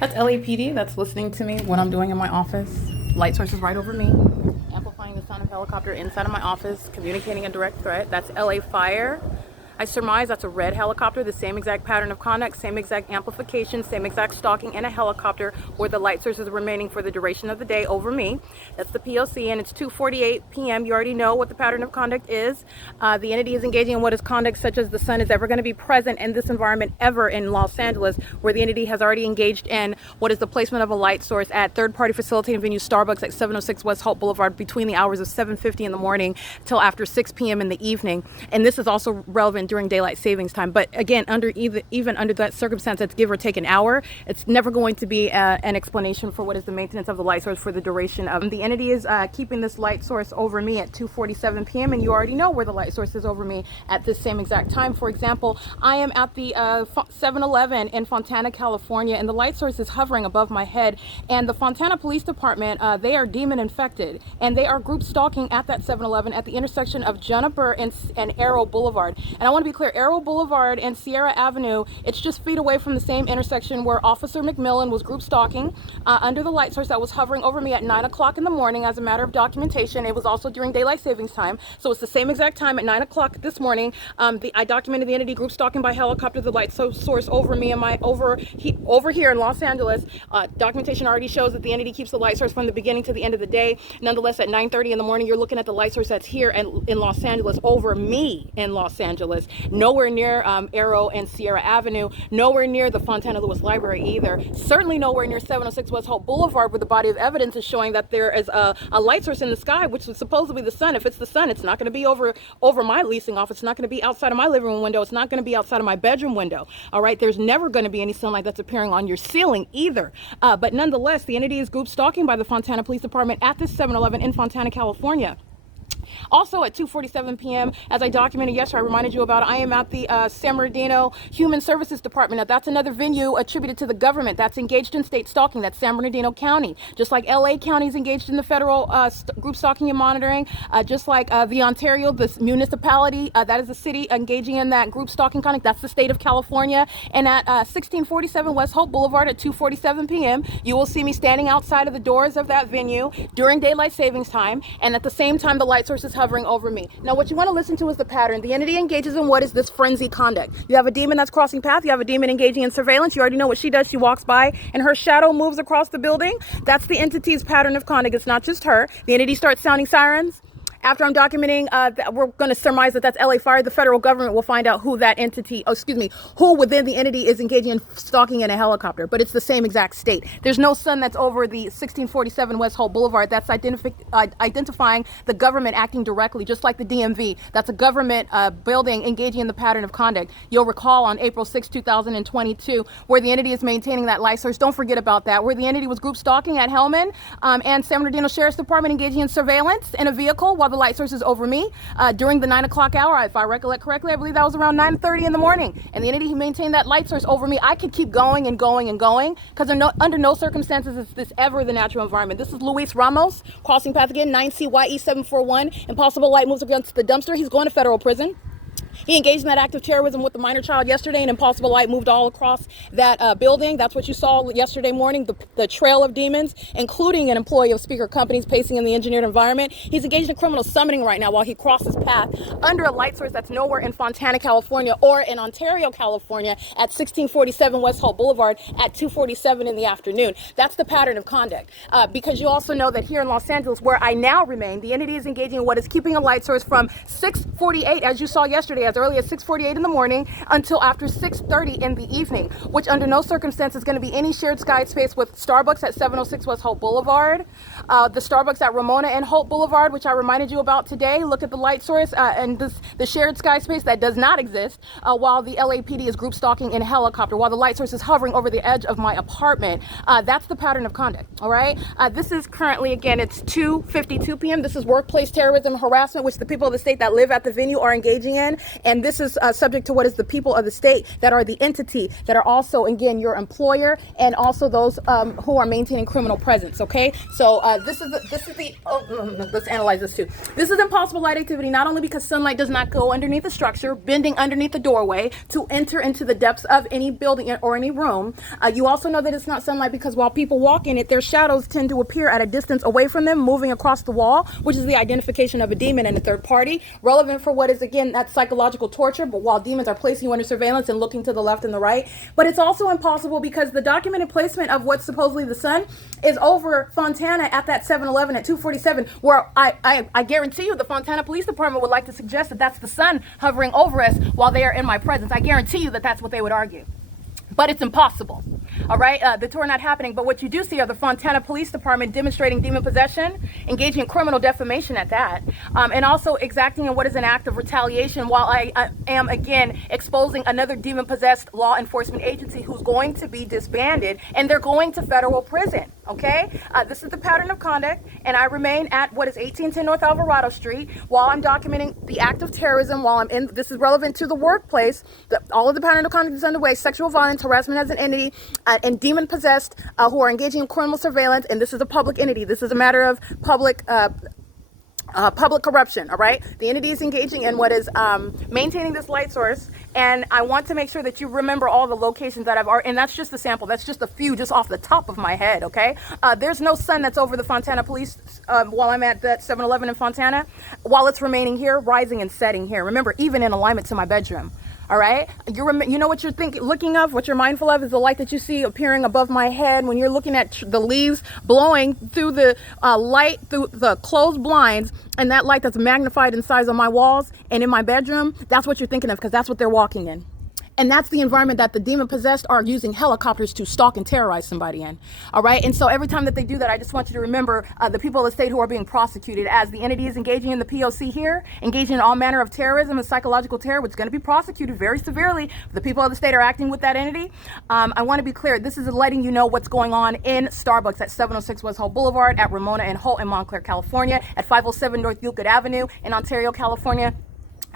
That's LAPD that's listening to me, what I'm doing in my office. Light source is right over me. Amplifying the sound of helicopter inside of my office, communicating a direct threat. That's LA Fire. I surmise that's a red helicopter, the same exact pattern of conduct, same exact amplification, same exact stalking in a helicopter where the light source is remaining for the duration of the day over me. That's the P.O.C. and it's 2:48 p.m. You already know what the pattern of conduct is. The entity is engaging in what is conduct such as the sun is ever going to be present in this environment ever in Los Angeles, where the entity has already engaged in what is the placement of a light source at third-party facilitating venue Starbucks at 706 West Hope Boulevard between the hours of 7:50 in the morning till after 6 p.m. in the evening. And this is also relevant during daylight savings time. But again, even under that circumstance, that's give or take an hour. It's never going to be an explanation for what is the maintenance of the light source for the duration of. The entity is keeping this light source over me at 2:47 p.m. and you already know where the light source is over me at this same exact time. For example, I am at the 7-Eleven in Fontana, California, and the light source is hovering above my head. And the Fontana Police Department, they are demon infected, and they are group stalking at that 7-Eleven at the intersection of Juniper and Arrow Boulevard. And I want to be clear, Arrow Boulevard and Sierra Avenue, it's just feet away from the same intersection where Officer McMillan was group stalking under the light source that was hovering over me at 9 o'clock in the morning. As a matter of documentation, it was also during daylight savings time, so it's the same exact time at 9 o'clock this morning. I documented the entity group stalking by helicopter, the light source over me and my over here in Los Angeles. Documentation already shows that the entity keeps the light source from the beginning to the end of the day. Nonetheless, at 9:30 in the morning, you're looking at the light source that's here in Los Angeles over me in Los Angeles. Nowhere near Arrow and Sierra Avenue, nowhere near the Fontana Lewis Library either, certainly nowhere near 706 West Hope Boulevard, where the body of evidence is showing that there is a light source in the sky, which is supposedly the sun. If it's the sun, it's not going to be over my leasing office, it's not going to be outside of my living room window, it's not going to be outside of my bedroom window. All right, there's never going to be any sunlight that's appearing on your ceiling either. But nonetheless, the entity is group stalking by the Fontana Police Department at this 7-Eleven in Fontana, California. Also at 2:47 p.m., as I documented yesterday, I reminded you about, I am at the San Bernardino Human Services Department. Now, that's another venue attributed to the government that's engaged in state stalking. That's San Bernardino County. Just like LA County is engaged in the federal group stalking and monitoring, just like the Ontario, this municipality, that is the city engaging in that group stalking conduct. That's the state of California. And at 1647 West Hope Boulevard at 2:47 p.m., you will see me standing outside of the doors of that venue during daylight savings time. And at the same time, the light source is hovering over me. Now, what you want to listen to is the pattern. The entity engages in what is this frenzy conduct. You have a demon that's crossing path. You have a demon engaging in surveillance. You already know what she does. She walks by and her shadow moves across the building. That's the entity's pattern of conduct. It's not just her. The entity starts sounding sirens. After I'm documenting, we're going to surmise that that's LA Fire. The federal government will find out who that entity, who within the entity is engaging in stalking in a helicopter. But it's the same exact state. There's no sun that's over the 1647 West Hope Boulevard. That's identifying the government acting directly, just like the DMV. That's a government building engaging in the pattern of conduct. You'll recall on April 6, 2022, where the entity is maintaining that light source. Don't forget about that. Where the entity was group stalking at Hellman and San Bernardino Sheriff's Department engaging in surveillance in a vehicle while the light source is over me during the 9 o'clock hour. If I recollect correctly, I believe that was around 9:30 in the morning. And the entity who maintained that light source over me, I could keep going and going and going, because under no circumstances is this ever the natural environment. This is Luis Ramos, crossing path again, 9CYE741. Impossible light moves against the dumpster. He's going to federal prison. He engaged in that act of terrorism with the minor child yesterday, and impossible light moved all across that building. That's what you saw yesterday morning, the trail of demons, including an employee of speaker companies pacing in the engineered environment. He's engaged in criminal summoning right now while he crosses path under a light source that's nowhere in Fontana, California, or in Ontario, California, at 1647 West Hope Boulevard at 2:47 in the afternoon. That's the pattern of conduct. Because you also know that here in Los Angeles, where I now remain, the entity is engaging in what is keeping a light source from 6:48, as you saw yesterday, as early as 6:48 in the morning until after 6:30 in the evening, which under no circumstance is going to be any shared sky space with Starbucks at 706 West Hope Boulevard, the Starbucks at Ramona and Hope Boulevard, which I reminded you about today. Look at the light source and the shared sky space that does not exist while the LAPD is group stalking in a helicopter, while the light source is hovering over the edge of my apartment. That's the pattern of conduct, all right? This is currently, again, it's 2:52 p.m. This is workplace terrorism harassment, which the people of the state that live at the venue are engaging in. And this is subject to what is the people of the state that are the entity that are also, again, your employer and also those who are maintaining criminal presence. Okay, so this is the let's analyze this too. This is impossible light activity not only because sunlight does not go underneath the structure, bending underneath the doorway to enter into the depths of any building or any room. You also know that it's not sunlight because while people walk in it, their shadows tend to appear at a distance away from them, moving across the wall, which is the identification of a demon and a third party, relevant for what is, again, that psychological torture, but while demons are placing you under surveillance and looking to the left and the right. But it's also impossible because the documented placement of what's supposedly the sun is over Fontana at that 7-Eleven at 247, where I guarantee you the Fontana Police Department would like to suggest that that's the sun hovering over us while they are in my presence. I guarantee you that that's what they would argue. But it's impossible. All right, the two are not happening. But what you do see are the Fontana Police Department demonstrating demon possession, engaging in criminal defamation at that, and also exacting in what is an act of retaliation while I am, again, exposing another demon-possessed law enforcement agency who's going to be disbanded, and they're going to federal prison, okay? This is the pattern of conduct, and I remain at what is 1810 North Alvarado Street while I'm documenting the act of terrorism, while I'm in, this is relevant to the workplace, all of the pattern of conduct is underway, sexual violence, harassment as an entity, and demon possessed who are engaging in criminal surveillance, and this is a public entity. This is a matter of public corruption. All right, the entity is engaging in what is maintaining this light source, and I want to make sure that you remember all the locations that I've already, and that's just a sample. That's just a few, just off the top of my head. Okay, there's no sun that's over the Fontana Police while I'm at that 7-Eleven in Fontana, while it's remaining here, rising and setting here. Remember, even in alignment to my bedroom. All right, you know what you're looking of, what you're mindful of is the light that you see appearing above my head when you're looking at the leaves blowing through the light, through the closed blinds, and that light that's magnified in size on my walls and in my bedroom. That's what you're thinking of because that's what they're walking in. And that's the environment that the demon-possessed are using helicopters to stalk and terrorize somebody in. All right? And so every time that they do that, I just want you to remember the people of the state who are being prosecuted as the entity is engaging in the P.O.C. here, engaging in all manner of terrorism and psychological terror, which is going to be prosecuted very severely. The people of the state are acting with that entity. I want to be clear. This is letting you know what's going on in Starbucks at 706 West Holt Boulevard, at Ramona and Holt in Montclair, California, at 507 North Euclid Avenue in Ontario, California.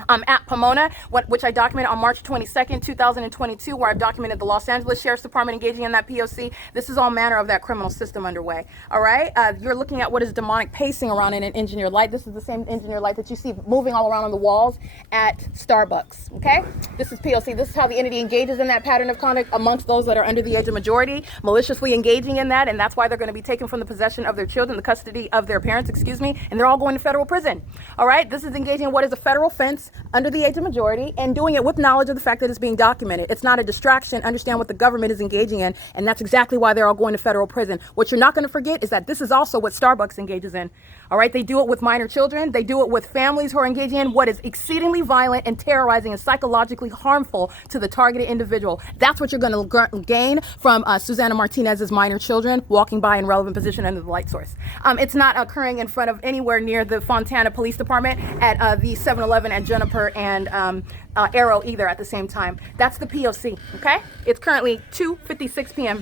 At Pomona, which I documented on March 22nd, 2022, where I've documented the Los Angeles Sheriff's Department engaging in that P.O.C. This is all manner of that criminal system underway. All right, you're looking at what is demonic pacing around in an engineered light. This is the same engineered light that you see moving all around on the walls at Starbucks. Okay, this is P.O.C. This is how the entity engages in that pattern of conduct amongst those that are under the age of majority, maliciously engaging in that, and that's why they're going to be taken from the possession of their children, the custody of their parents, and they're all going to federal prison. All right, this is engaging in what is a federal offense under the age of majority and doing it with knowledge of the fact that it's being documented. It's not a distraction. Understand what the government is engaging in, and that's exactly why they're all going to federal prison. What you're not going to forget is that this is also what Starbucks engages in. All right, they do it with minor children. They do it with families who are engaging in what is exceedingly violent and terrorizing and psychologically harmful to the targeted individual. That's what you're going to gain from Susana Martinez's minor children walking by in relevant position under the light source. It's not occurring in front of anywhere near the Fontana Police Department at the 7-Eleven at Juniper and Arrow either at the same time. That's the P.O.C. Okay, it's currently 2:56 p.m.